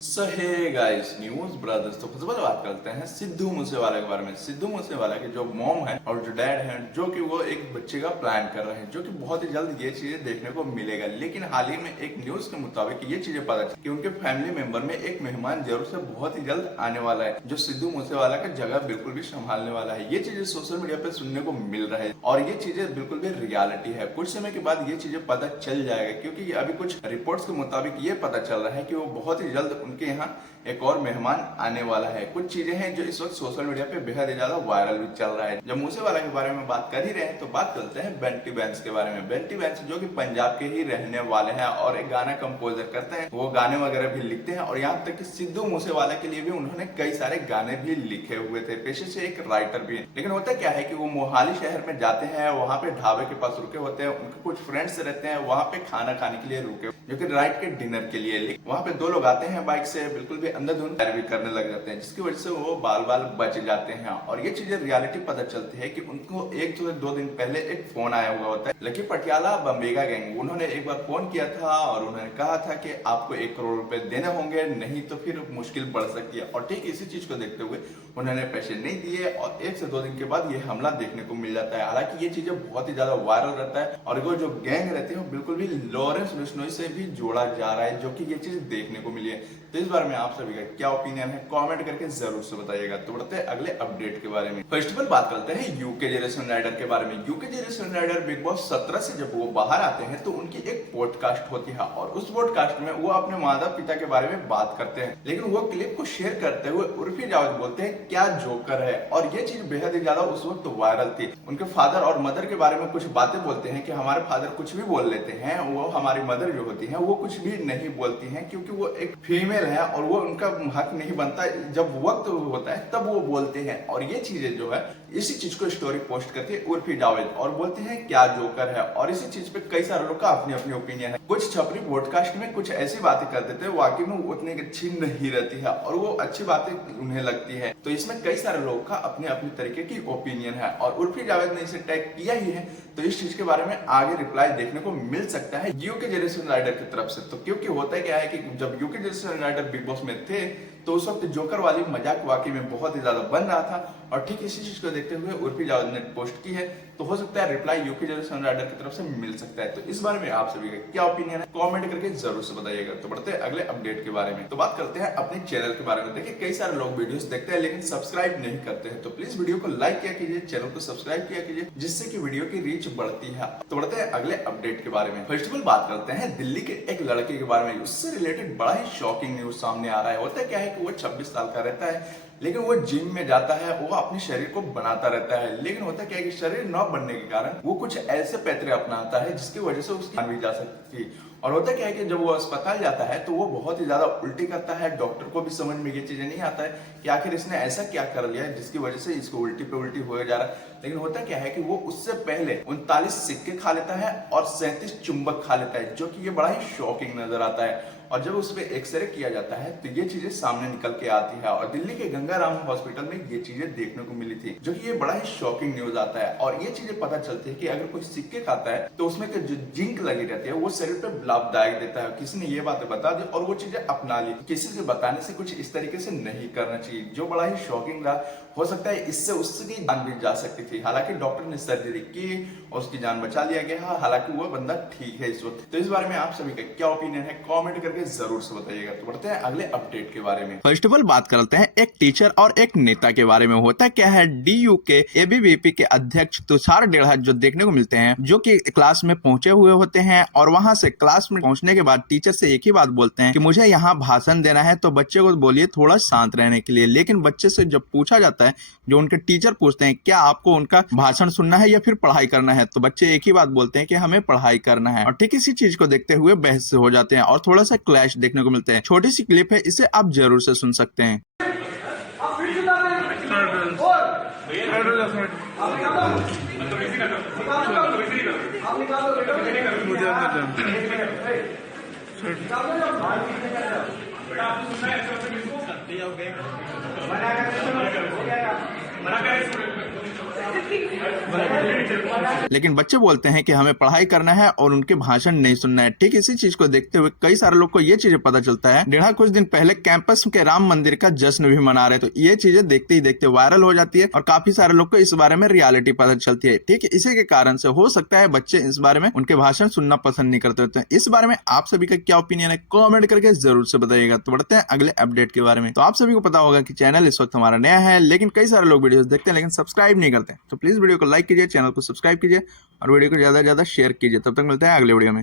सो hey guys news brothers. तो सबसे पहले बात करते हैं सिद्धू मूसेवाला के बारे में। सिद्धू मूसेवाला के जो मॉम है और जो डैड है, जो कि वो एक बच्चे का प्लान कर रहे हैं, जो कि बहुत ही जल्द ये चीजें देखने को मिलेगा। लेकिन हाल ही में एक न्यूज के मुताबिक ये चीजें पता चली कि उनके फैमिली मेंबर में एक मेहमान जरूर से बहुत ही जल्द आने वाला है, जो सिद्धू मूसेवाला का जगह बिल्कुल भी संभालने वाला है। ये चीजें सोशल मीडिया पे सुनने को मिल रहा है और ये चीजें बिल्कुल भी रियलिटी है। कुछ समय के बाद ये चीजें पता चल जाएगा, क्योंकि अभी कुछ रिपोर्ट्स के मुताबिक ये पता चल रहा है कि वो बहुत ही जल्द उनके यहाँ एक और मेहमान आने वाला है। कुछ चीजें हैं जो इस वक्त सोशल मीडिया पे बेहद ज्यादा वायरल भी चल रहा है। जब मूसेवाला के बारे में बात कर ही रहे हैं तो बात करते हैं बंटी बैंस के बारे में। बंटी बैंस जो कि पंजाब के ही रहने वाले हैं और एक गाना कंपोजर करते हैं, वो गाने वगैरह भी लिखते हैं और यहाँ तक कि सिद्धू मूसेवाला के लिए भी उन्होंने कई सारे गाने भी लिखे हुए थे। पेशे से एक राइटर भी है। लेकिन होता क्या है कि वो मोहाली शहर में जाते हैं, वहाँ पे ढाबे के पास रुके होते हैं, उनके कुछ फ्रेंड्स रहते हैं, वहाँ पे खाना खाने के लिए रुके, जो कि राइट के डिनर के लिए। वहाँ पे दो लोग आते हैं बाइक से, बिल्कुल भी अंधाधुंध भी करने लग जाते हैं, जिसकी वजह से वो बाल बाल बच जाते हैं। और ये चीजें रियलिटी पता चलती है कि उनको एक से दो दिन पहले एक फोन आया हुआ होता है लकी पटियाला बम्बेगा गैंग। उन्होंने एक बार फोन किया था और उन्होंने कहा था कि आपको 1 करोड़ रुपए देने होंगे, नहीं तो फिर मुश्किल बढ़ सकती है। और ठीक इसी चीज को देखते हुए उन्होंने पैसे नहीं दिए और 1 से 2 दिन के बाद ये हमला देखने को मिल जाता है। हालांकि ये चीजें बहुत ही ज्यादा वायरल रहता है और वो जो गैंग रहती है वो बिल्कुल भी लॉरेंस बिश्नोई से भी जोड़ा जा रहा है, जो कि ये चीज देखने को मिली है। तो इस बारे में आप सभी का क्या ओपिनियन है, कमेंट करके जरूर से बताइएगा। तो बढ़ते हैं अगले अपडेट के बारे में। फर्स्ट ऑफ ऑल बात करते हैं यूके जेरेसन राइडर के बारे में। यूके जेरेसन राइडर बिग बॉस 17 से जब वो बाहर आते हैं तो उनकी एक पॉडकास्ट होती है और उस पॉडकास्ट में वो अपने माता पिता के बारे में बात करते हैं। लेकिन वो क्लिप को शेयर करते हुए उर्फी जावेद बोलते हैं क्या जोकर है, और ये चीज बेहद ही ज्यादा उस वक्त वायरल थी। उनके फादर और मदर के बारे में कुछ बातें बोलते हैं कि हमारे फादर कुछ भी बोल लेते हैं, वो हमारी मदर जो होती है वो कुछ भी नहीं बोलती हैं, क्योंकि वो एक फीमेल है और वो उनका हक नहीं बनता, जब वक्त होता है तब वो बोलते हैं। और ये चीजें जो है इसी चीज को स्टोरी पोस्ट करती है उर्फी जावेद और बोलते हैं क्या जोकर है। और इसी चीज पे कई सारे लोग का अपनी अपनी ओपिनियन है। कुछ छपरी पॉडकास्ट में कुछ ऐसी बातें कर देते हैं वाकई में उतनी अच्छी नहीं रहती है और वो अच्छी बातें उन्हें लगती है। तो इसमें कई सारे लोगों का अपने अपने तरीके की ओपिनियन है और उर्फी जावेद ने इसे टैग किया ही है। तो इस चीज के बारे में आगे रिप्लाई देखने को मिल सकता है यूके जेरेसन राइडर की तरफ से। तो क्योंकि होता क्या है कि जब यूके जेरेसन राइडर बिग बॉस में थे तो उस वक्त जोकर वाली मजाक वाकई में बहुत ही ज्यादा बन रहा था और ठीक इसी चीज को देखते हुए उर्फी जावेद ने पोस्ट की है। तो हो सकता है रिप्लाई यूके जेरेसन राइडर की तरफ से मिल सकता है। तो इस बारे में आप सभी का क्या ओपिनियन है, कमेंट करके जरूर से बताइएगा। तो बढ़ते हैं अगले अपडेट के बारे में। तो बात करते हैं अपने चैनल के बारे में। देखिए कई सारे लोग वीडियोस देखते हैं लेकिन सब्सक्राइब नहीं करते हैं, तो प्लीज वीडियो को लाइक किया कीजिए, चैनल को सब्सक्राइब किया कीजिए, जिससे कि वीडियो की रीच बढ़ती है। तो बढ़ते हैं अगले अपडेट के बारे में। फर्स्ट ऑफ ऑल बात करते हैं दिल्ली के एक लड़के के बारे में। उससे रिलेटेड बड़ा ही शॉकिंग न्यूज सामने आ रहा है। होता क्या है कि वो 26 साल का रहता है, लेकिन वो जिम में जाता है, वो अपने शरीर को बनाता रहता है। लेकिन होता क्या है कि शरीर न बनने के कारण वो कुछ ऐसे पैतरे अपनाता है जिसकी वजह से उसकी जान भी जा सकती है। और होता क्या है कि जब वो अस्पताल जाता है तो वो बहुत ही ज्यादा उल्टी करता है। डॉक्टर को भी समझ में ये चीजें नहीं आता है कि आखिर इसने ऐसा क्या कर लिया है जिसकी वजह से इसको उल्टी पे उल्टी हो जा रहा है। लेकिन होता क्या है कि वो उससे पहले 39 सिक्के खा लेता है और 37 चुंबक खा लेता है, जो कि ये बड़ा ही शॉकिंग नजर आता है। और जब उस पर एक्सरे किया जाता है तो ये चीजें सामने निकल के आती है और दिल्ली के गंगाराम हॉस्पिटल में ये चीजें देखने को मिली थी, जो कि ये बड़ा ही शॉकिंग न्यूज आता है। और ये चीजें पता चलती है कि अगर कोई सिक्के खाता है तो उसमें जो जिंक लगी रहती है वो शरीर पे लाभदायक देता है। किसी ने ये बातें बता दी और वो चीजें अपना ली। किसी से बताने से कुछ इस तरीके से नहीं करना चाहिए, जो बड़ा ही शॉकिंग रहा। हो सकता है इससे उसकी जान भी जा सकती थी। हालांकि डॉक्टर ने सर्जरी की और उसकी जान बचा लिया गया। हालांकि वो बंदा ठीक है इस वक्त। तो इस बारे में आप सभी का क्या ओपिनियन है, कमेंट करके जरूर से बताइएगा। तो बढ़ते हैं अगले अपडेट के बारे में। फर्स्ट ऑफ ऑल बात करते हैं एक टीचर और एक नेता के बारे में। होता क्या है, डीयू के एबीवीपी के अध्यक्ष तुषार डेढ़ा जो देखने को मिलते हैं, जो कि क्लास में पहुंचे हुए होते हैं और वहां से क्लास में पहुंचने के बाद टीचर से एक ही बात बोलते हैं कि मुझे यहाँ भाषण देना है, तो बच्चे को बोलिए थोड़ा शांत रहने के लिए। लेकिन बच्चे से जब पूछा जाता है, जो उनके टीचर पूछते हैं क्या आपको उनका भाषण सुनना है या फिर पढ़ाई करना है, तो बच्चे एक ही बात बोलते हैं कि हमें पढ़ाई करना है। और ठीक इसी चीज को देखते हुए बहस हो जाते हैं और थोड़ा सा क्लैश देखने को मिलते हैं। छोटी सी क्लिप है, इसे आप जरूर से सुन सकते हैं। लेकिन बच्चे बोलते हैं कि हमें पढ़ाई करना है और उनके भाषण नहीं सुनना है। ठीक इसी चीज को देखते हुए कई सारे लोग को ये चीजें पता चलता है। डेढ़ा कुछ दिन पहले कैंपस के राम मंदिर का जश्न भी मना रहे, तो ये चीजें देखते ही देखते वायरल हो जाती है और काफी सारे लोग को इस बारे में रियलिटी पता चलती है। ठीक है, इसी के कारण से हो सकता है बच्चे इस बारे में उनके भाषण सुनना पसंद नहीं करते होते हैं। इस बारे में आप सभी का क्या ओपिनियन है, कमेंट करके जरूर से बताइएगा। तो बढ़ते हैं अगले अपडेट के बारे में। तो आप सभी को पता होगा कि चैनल इस वक्त हमारा नया है, लेकिन कई सारे लोग वीडियोस देखते हैं लेकिन सब्सक्राइब नहीं करते। तो प्लीज वीडियो को लाइक कीजिए, चैनल को सब्सक्राइब कीजिए और वीडियो को ज्यादा से ज्यादा शेयर कीजिए। तब तक मिलते हैं अगले वीडियो में।